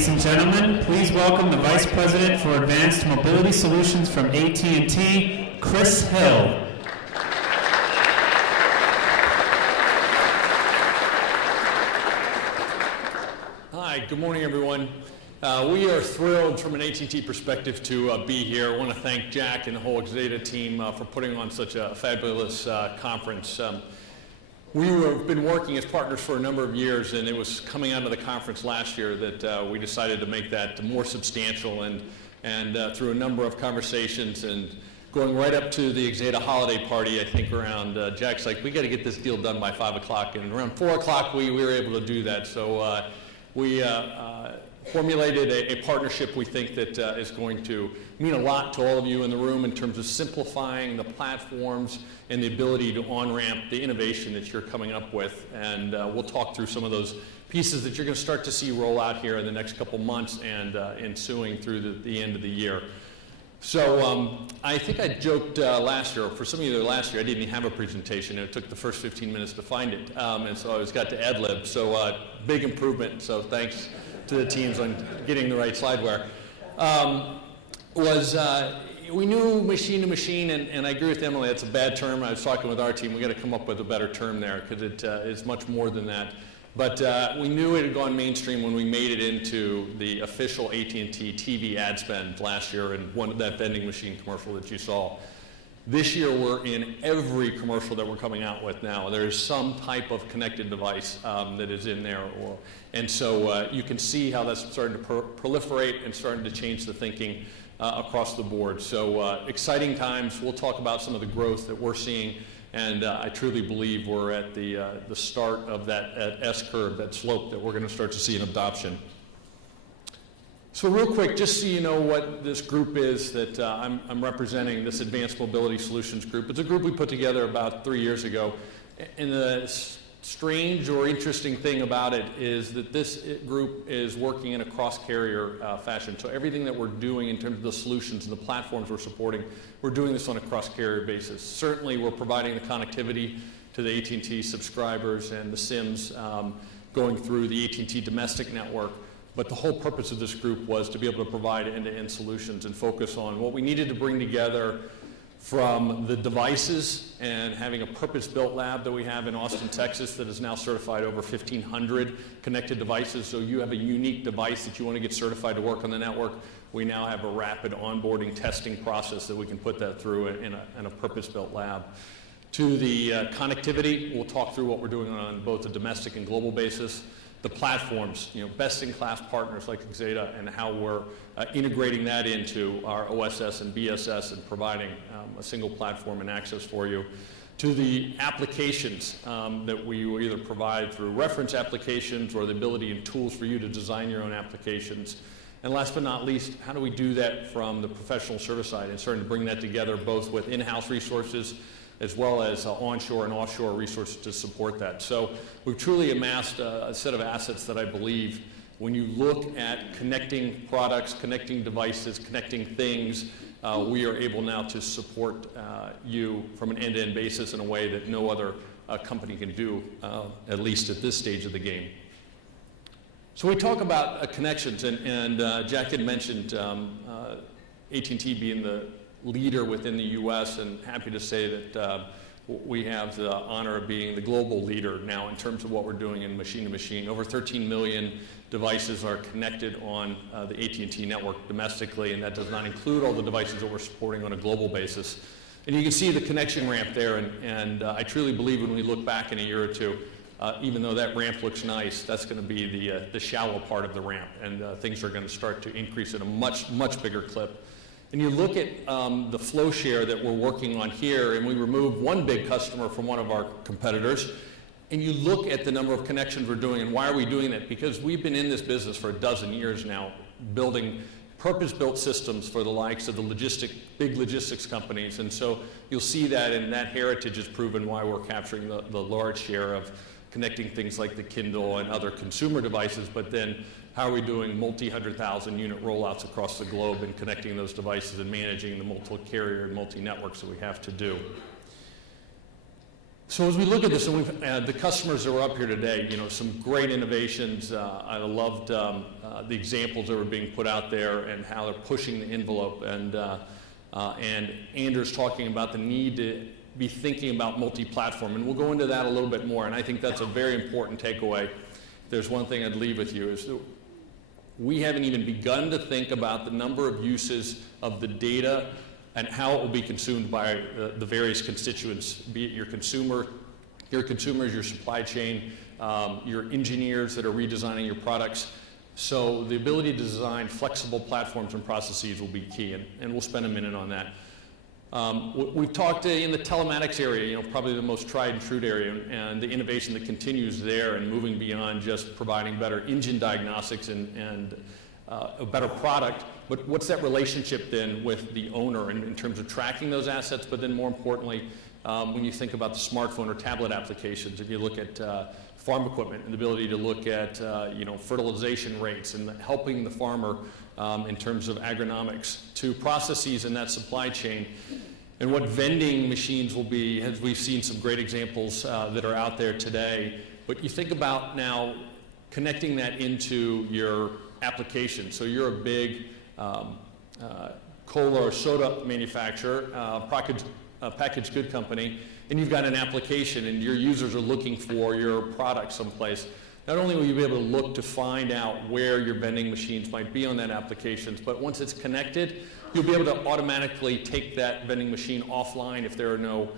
Ladies and gentlemen, please welcome the Vice President for Advanced Mobility Solutions from AT&T, Chris Hill. Hi, good morning, everyone. We are thrilled from an AT&T perspective to be here. I want to thank Jack and the whole Axeda team for putting on such a fabulous conference. We've been working as partners for a number of years, and it was coming out of the conference last year that we decided to make that more substantial, and through a number of conversations and going right up to the Axeda holiday party, I think around, Jack's like, we got to get this deal done by 5 o'clock, and around 4 o'clock we were able to do that. So we formulated a partnership we think that is going to mean a lot to all of you in the room in terms of simplifying the platforms and the ability to on-ramp the innovation that you're coming up with. And we'll talk through some of those pieces that you're going to start to see roll out here in the next couple months and ensuing through the end of the year. So I think I joked last year, or for some of you there last year, I didn't even have a presentation. It took the first 15 minutes to find it. And so I was got to ad-lib. So big improvement. So thanks to the teams on getting the right slideware. We knew machine to machine, and I agree with Emily, that's a bad term. I was talking with our team, we got to come up with a better term there because it is much more than that. But we knew it had gone mainstream when we made it into the official AT&T TV ad spend last year in that vending machine commercial that you saw. This year we're in every commercial that we're coming out with now. There's some type of connected device that is in there. And so you can see how that's starting to proliferate and starting to change the thinking across the board. So exciting times. We'll talk about some of the growth that we're seeing, and I truly believe we're at the start of that S-curve, that slope that we're going to start to see in adoption. So real quick, just so you know what this group is that I'm representing, this Advanced Mobility Solutions group. It's a group we put together about 3 years ago. And the strange or interesting thing about it is that this group is working in a cross-carrier fashion. So everything that we're doing in terms of the solutions and the platforms we're supporting, we're doing this on a cross-carrier basis. Certainly we're providing the connectivity to the AT&T subscribers and the SIMs going through the AT&T domestic network. But the whole purpose of this group was to be able to provide end-to-end solutions and focus on what we needed to bring together from the devices and having a purpose-built lab that we have in Austin, Texas that is now certified over 1,500 connected devices. So you have a unique device that you want to get certified to work on the network. We now have a rapid onboarding testing process that we can put that through in a purpose-built lab. To the connectivity, we'll talk through what we're doing on both a domestic and global basis. The platforms, best-in-class partners like Axeda, and how we're integrating that into our OSS and BSS and providing a single platform and access for you. To the applications that we will either provide through reference applications or the ability and tools for you to design your own applications. And last but not least, how do we do that from the professional service side and starting to bring that together both with in-house resources as well as onshore and offshore resources to support that. So we've truly amassed a set of assets that I believe when you look at connecting products, connecting devices, connecting things, we are able now to support you from an end-to-end basis in a way that no other company can do, at least at this stage of the game. So we talk about connections, and Jack had mentioned AT&T being the leader within the U.S., and happy to say that we have the honor of being the global leader now in terms of what we're doing in machine-to-machine. Over 13 million devices are connected on the AT&T network domestically, and that does not include all the devices that we're supporting on a global basis. And you can see the connection ramp there, and I truly believe when we look back in a year or two, even though that ramp looks nice, that's going to be the shallow part of the ramp, and things are going to start to increase at a much, much bigger clip. And you look at the flow share that we're working on here, and we remove one big customer from one of our competitors, and you look at the number of connections we're doing, and why are we doing that? Because we've been in this business for a dozen years now, building purpose-built systems for the likes of the big logistics companies, and so you'll see that, and that heritage has proven why we're capturing the large share of connecting things like the Kindle and other consumer devices, but then how are we doing multi-100,000 unit rollouts across the globe and connecting those devices and managing the multi-carrier and multi-networks that we have to do. So as we look at this, and the customers that were up here today, some great innovations. I loved the examples that were being put out there and how they're pushing the envelope. And Anders talking about the need to be thinking about multi-platform. And we'll go into that a little bit more. And I think that's a very important takeaway. There's one thing I'd leave with you is that we haven't even begun to think about the number of uses of the data and how it will be consumed by the various constituents, be it your consumers, your supply chain, your engineers that are redesigning your products. So the ability to design flexible platforms and processes will be key, and we'll spend a minute on that. We've talked in the telematics area, probably the most tried and true area, and the innovation that continues there and moving beyond just providing better engine diagnostics and a better product. But what's that relationship then with the owner in terms of tracking those assets, but then more importantly, when you think about the smartphone or tablet applications, if you look at farm equipment and the ability to look at fertilization rates and helping the farmer in terms of agronomics to processes in that supply chain, and what vending machines will be, as we've seen some great examples that are out there today. But you think about now connecting that into your application. So you're a big cola or soda manufacturer, packaged good company, and you've got an application and your users are looking for your product someplace. Not only will you be able to look to find out where your vending machines might be on that application, but once it's connected, you'll be able to automatically take that vending machine offline if there are no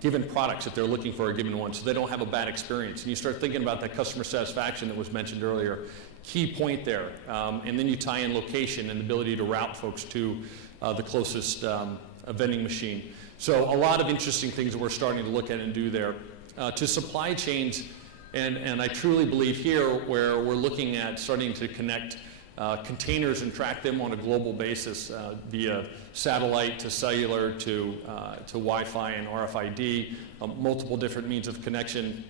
given products that they're looking for a given one, so they don't have a bad experience. And you start thinking about that customer satisfaction that was mentioned earlier. Key point there. And then you tie in location and the ability to route folks to the closest vending machine. So a lot of interesting things that we're starting to look at and do there. To supply chains, and I truly believe here where we're looking at starting to connect containers and track them on a global basis via satellite to cellular to Wi-Fi and RFID, multiple different means of connection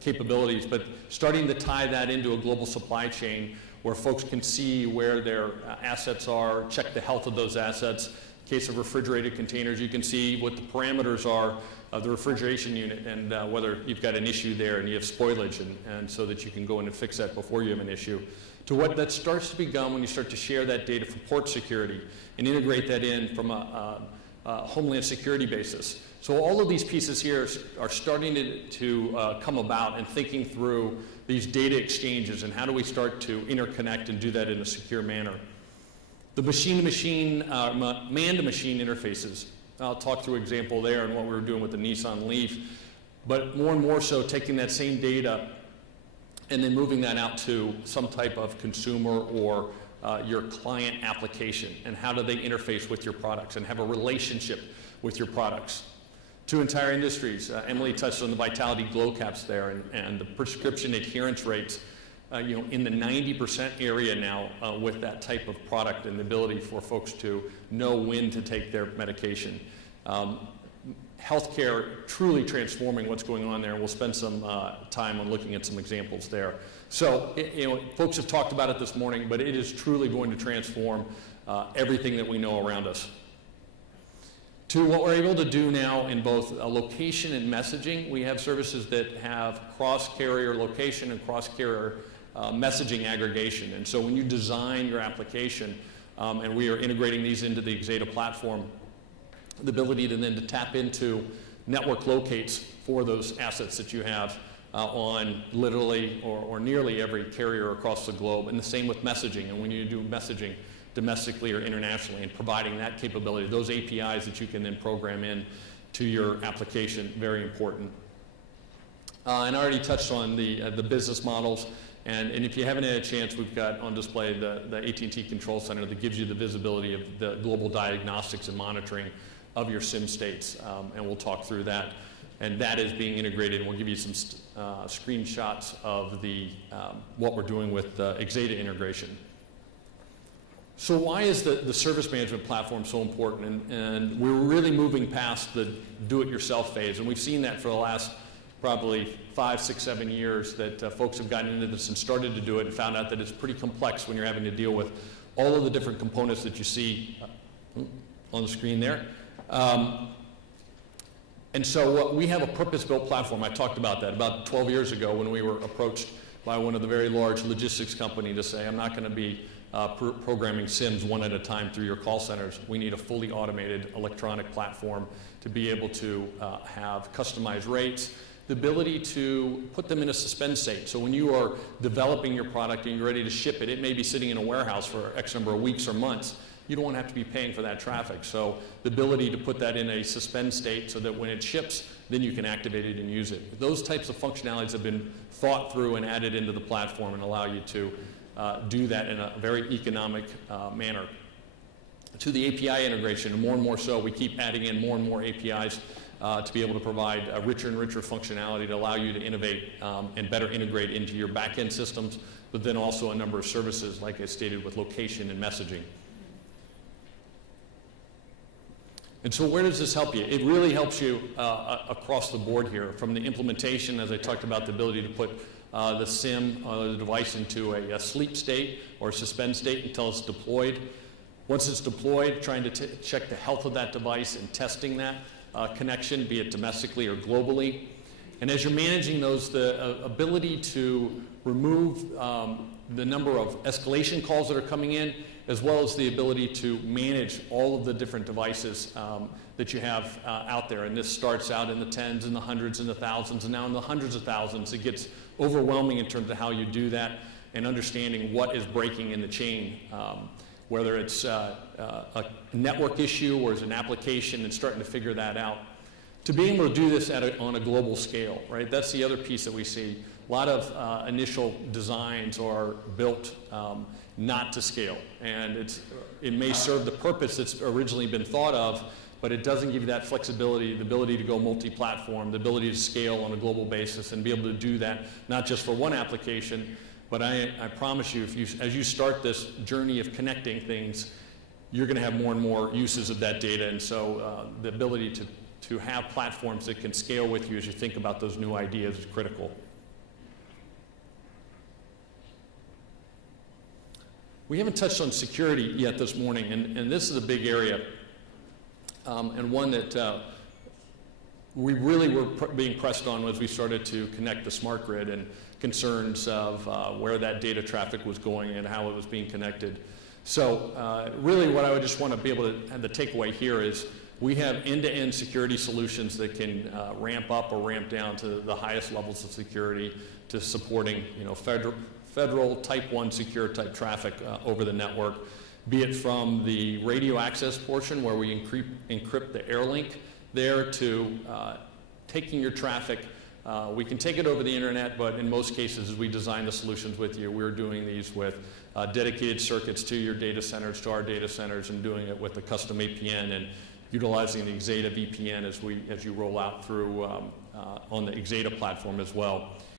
capabilities, but starting to tie that into a global supply chain where folks can see where their assets are, check the health of those assets. In case of refrigerated containers, you can see what the parameters are of the refrigeration unit and whether you've got an issue there and you have spoilage, and so that you can go in and fix that before you have an issue. To what that starts to become when you start to share that data for port security and integrate that in from a homeland security basis. So all of these pieces here are starting to come about and thinking through these data exchanges and how do we start to interconnect and do that in a secure manner. The machine-to-machine, man-to-machine interfaces. I'll talk through an example there and what we were doing with the Nissan Leaf, but more and more so taking that same data and then moving that out to some type of consumer or your client application, and how do they interface with your products and have a relationship with your products. To entire industries, Emily touched on the Vitality glow caps there and the prescription adherence rates in the 90% area now with that type of product and the ability for folks to know when to take their medication. Healthcare truly transforming what's going on there, and we'll spend some time on looking at some examples there. So, folks have talked about it this morning, but it is truly going to transform everything that we know around us. To what we're able to do now in both location and messaging, we have services that have cross-carrier location and cross-carrier messaging aggregation. And so when you design your application, and we are integrating these into the Axeda platform, the ability to then to tap into network locates for those assets that you have on literally or nearly every carrier across the globe, and the same with messaging. And when you do messaging domestically or internationally, and providing that capability, those APIs that you can then program in to your application, very important. And I already touched on the business models, and if you haven't had a chance, we've got on display the AT&T Control Center that gives you the visibility of the global diagnostics and monitoring of your SIM states, and we'll talk through that. And that is being integrated, and we'll give you some screenshots of what we're doing with Axeda integration. So why is the service management platform so important? And we're really moving past the do-it-yourself phase, and we've seen that for the last probably 5, 6, 7 years that folks have gotten into this and started to do it and found out that it's pretty complex when you're having to deal with all of the different components that you see on the screen there. And so we have a purpose-built platform. I talked about that about 12 years ago when we were approached by one of the very large logistics company to say, I'm not going to be programming SIMs one at a time through your call centers. We need a fully automated electronic platform to be able to have customized rates, the ability to put them in a suspend state. So when you are developing your product and you're ready to ship it, it may be sitting in a warehouse for X number of weeks or months. You don't want to have to be paying for that traffic. So the ability to put that in a suspend state so that when it ships, then you can activate it and use it. Those types of functionalities have been thought through and added into the platform and allow you to do that in a very economic manner. To the API integration, and more so, we keep adding in more and more APIs to be able to provide richer and richer functionality to allow you to innovate and better integrate into your back-end systems, but then also a number of services, like I stated, with location and messaging. And so where does this help you? It really helps you across the board here. From the implementation, as I talked about, the ability to put the SIM, the device, into a sleep state or suspend state until it's deployed. Once it's deployed, trying to check the health of that device and testing that connection, be it domestically or globally. And as you're managing those, the ability to remove the number of escalation calls that are coming in, as well as the ability to manage all of the different devices that you have out there. And this starts out in the tens and the hundreds and the thousands, and now in the hundreds of thousands. It gets overwhelming in terms of how you do that and understanding what is breaking in the chain, whether it's a network issue or it's an application, and starting to figure that out. To be able to do this on a global scale, right? That's the other piece that we see. A lot of initial designs are built not to scale, and it may serve the purpose that's originally been thought of, but it doesn't give you that flexibility, the ability to go multi-platform, the ability to scale on a global basis and be able to do that, not just for one application, but I promise you, as you start this journey of connecting things, you're going to have more and more uses of that data, and so the ability to have platforms that can scale with you as you think about those new ideas is critical. We haven't touched on security yet this morning, and this is a big area, and one that we really were being pressed on as we started to connect the smart grid and concerns of where that data traffic was going and how it was being connected. So really what I would just want to be able to have the takeaway here is we have end-to-end security solutions that can ramp up or ramp down to the highest levels of security to supporting federal type 1 secure type traffic over the network, be it from the radio access portion where we encrypt the air link there to taking your traffic. We can take it over the internet, but in most cases, as we design the solutions with you, we're doing these with dedicated circuits to your data centers, to our data centers, and doing it with a custom APN and utilizing the Axeda VPN as you roll out through on the Axeda platform as well.